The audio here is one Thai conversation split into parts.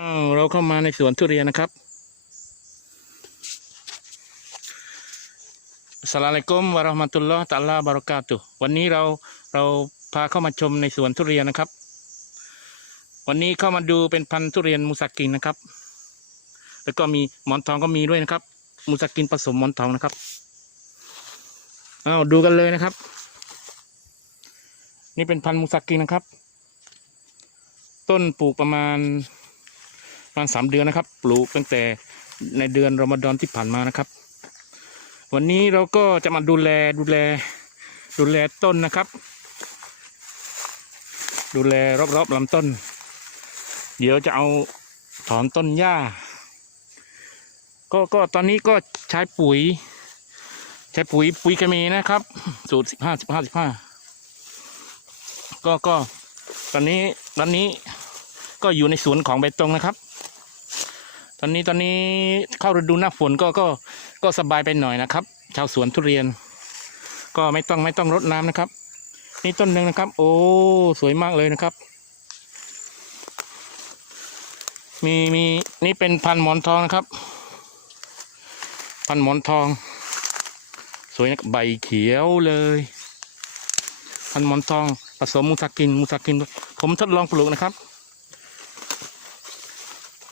อ้าวเราเข้ามาในสวนทุเรียนนะครับสลามอะลัยกุมวะราะมะตุลลอฮ์ตะอาลาบารอกาตุวันนี้เราเราพาเข้ามาชมในสวนทุเรียนนะครับ วันนี้เข้ามาดูเป็นพันธุ์ทุเรียนมูสักกินนะครับ แล้วก็มีหมอนทองก็มีด้วยนะครับ มูสักกินผสมหมอนทองนะครับเอาดูกันเลยนะครับ นี่เป็นพันธุ์มูสักกินนะครับ ต้นปลูกประมาณ ประมาณสามเดือนนะครับ ปลูกตั้งแต่ในเดือนรอมฎอนที่ผ่านมานะครับ วันนี้เราก็จะมาดูแลดูแล ดูแลต้นนะครับ ดูแลรอบๆลำต้น เดี๋ยวจะเอาถอนต้นหญ้า ก็ก็ตอนนี้ก็ใช้ปุ๋ย ใช้ปุ๋ยปุ๋ยเคมีนะครับ สูตรสิบห้าสิบห้าสิบห้าก็ก็ตอนนี้ตอนนี้ก็อยู่ในสวนของใบตองนะครับ ตอนนี้ตอนนี้เข้าฤดูหน้าฝนก็ก็ก็สบายไปหน่อยนะครับ ชาวสวนทุเรียน ก็ไม่ต้องไม่ต้องรดน้ำนะครับ นี่ต้นหนึ่งนะครับ โอ้สวยมากเลยนะครับ มีมีนี่เป็นพันธุ์หมอนทองนะครับ พันธุ์หมอนทอง สวยนะใบเขียวเลย พันธุ์หมอนทองผสมมูสักกินมูสักกิน ผมทดลองปลูกนะครับ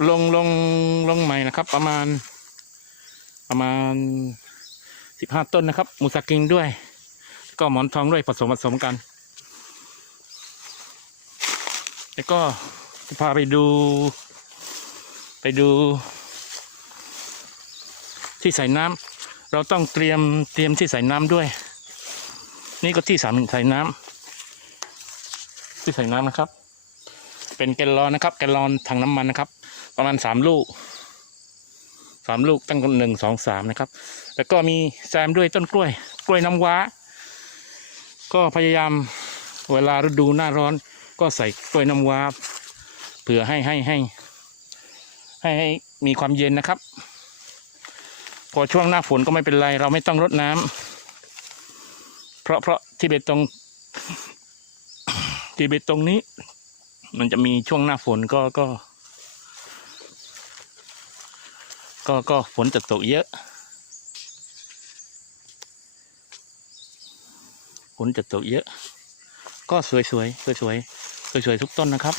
ลงลงลงใหม่นะครับ ประมาณ ประมาณสิบห้าต้นนะครับ มูสกกิงด้วย ก็หมอนทองด้วยผสมผสมกัน แล้วก็จะพาไปดู ไปดู ที่ใส่น้ำเราต้องเตรียมเตรียมที่ใส่น้ำด้วย นี่ก็ที่สามใส่น้ำที่ใส่น้ำนะครับ เป็นแกลลอนนะครับ แกลลอนถังน้ำมันนะครับ ประมาณสามลูกสามลูกตั้งหนึ่งสองสามนะครับ แล้วก็มีแซมด้วยต้นกล้วย กล้วยน้ำว้า ก็พยายามเวลาฤดูหน้าร้อน ก็ใส่กล้วยน้ำว้าเผื่อให้ให้ให้ให้ให้มีความเย็นนะครับ พอช่วงหน้าฝนก็ไม่เป็นไร เราไม่ต้องรดน้ำเพราะเพราะที่เบตงที่เบตงนี้ มันจะมีช่วงหน้าฝนก็ก็ ก็ก็ฝนจะตกเยอะ ฝนจะตกเยอะ ก็สวยสวยสวยสวยสวยสวยๆทุกต้นนะครับ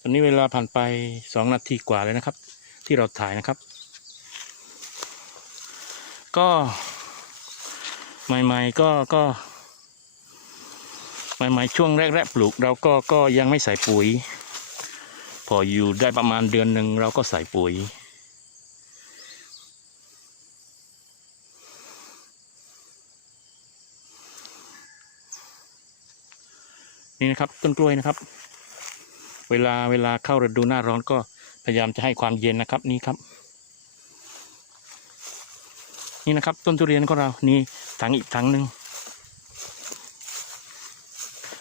ตอนนี้เวลาผ่านไปสองนาทีกว่าเลยนะครับ ที่เราถ่ายนะครับ ก็ใหม่ๆก็ก็ใหม่ๆช่วงแรกๆปลูก เราก็ก็ยังไม่ใส่ปุ๋ย พออยู่ได้ประมาณเดือนหนึ่งเราก็ใส่ปุ๋ย นี่นะครับต้นกล้วยนะครับ เวลาเวลาเข้าฤดูหน้าร้อนก็พยายามจะให้ความเย็นนะครับนี่ครับนี่นะครับ ต้นทุเรียนของเรา นี่ถังอีกถังหนึ่ง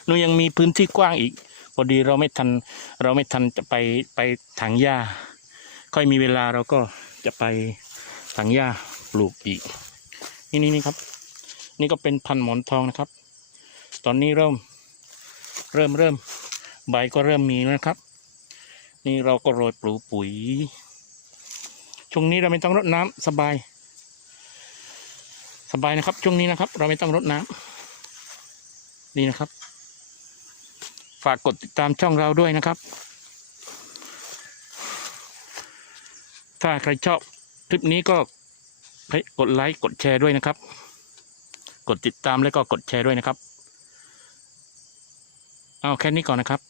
นูยังมีพื้นที่กว้างอีก พอดีเราไม่ทันเราไม่ทันจะไปไปถังหญ้า ค่อยมีเวลาเราก็จะไปถังหญ้าปลูกอีก นี่นี่นี่ครับ นี่ก็เป็นพันธุ์หมอนทองนะครับ ตอนนี้เริ่มเริ่มเริ่มใบก็เริ่มมีแล้วนะครับ นี่เราก็โรยปลูกปุ๋ยช่วงนี้เราไม่ต้องรดน้ำสบาย สบายนะครับ ช่วงนี้นะครับ เราไม่ต้องรดน้ำนี่นะครับ ฝากกดติดตามช่องเราด้วยนะครับ ถ้าใครชอบคลิปนี้ก็กดไลค์กดแชร์ด้วยนะครับ กดติดตามแล้วก็กดแชร์ด้วยนะครับ เอาแค่นี้ก่อนนะครับ